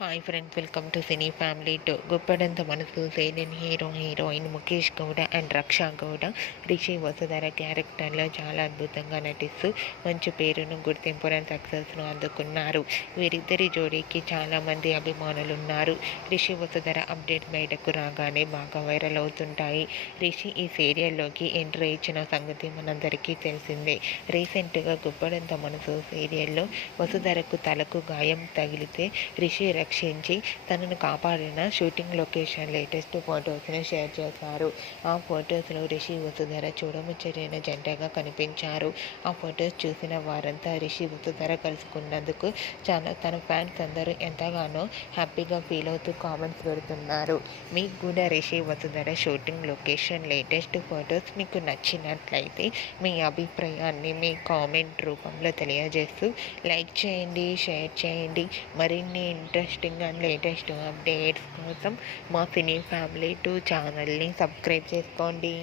Hi friends, welcome to cine family two. గుప్పడంత మనసు serial heroine Mukesh Gowda and Raksha Gowda Rishi Vasudhara క్యారెక్టర్లో చాలా అద్భుతంగా నటిస్తూ మంచి పేరును, గుర్తింపును, సక్సెస్ను అందుకున్నారు. వీరిద్దరి జోడీకి చాలామంది అభిమానులు ఉన్నారు. రిషి వసుధర అప్డేట్ బయటకు రాగానే బాగా వైరల్ అవుతుంటాయి. రిషి ఈ సీరియల్లోకి ఎంట్రీ ఇచ్చిన సంగతి మనందరికీ తెలిసిందే. రీసెంట్గా గుప్పడంత మనసు సీరియల్లో వసుధరకు తలకు గాయం తగిలితే రిషి రక్షించి తనను కాపాడిన షూటింగ్ లొకేషన్ లేటెస్ట్ ఫొటోస్ని షేర్ చేశారు. ఆ ఫొటోస్లో రిషి వసుధర చూడముచ్చటైన జంటగా కనిపించారు. ఆ ఫొటోస్ చూసిన వారంతా రిషి వసుధర కలుసుకున్నందుకు తన ఫ్యాన్స్ అందరూ ఎంతగానో హ్యాపీగా ఫీల్ అవుతూ కామెంట్స్ పెడుతున్నారు. మీకు కూడా Rishi Vasudhara shooting location latest photos మీకు నచ్చినట్లయితే మీ అభిప్రాయాన్ని మీ కామెంట్ రూపంలో తెలియజేస్తూ లైక్ చేయండి, షేర్ చేయండి. మరిన్ని ఇంట్రెస్టింగ్ అండ్ లేటెస్ట్ అప్డేట్స్ కోసం మా సినీ ఫ్యామిలీ 2 ఛానల్ని సబ్స్క్రైబ్ చేసుకోండి.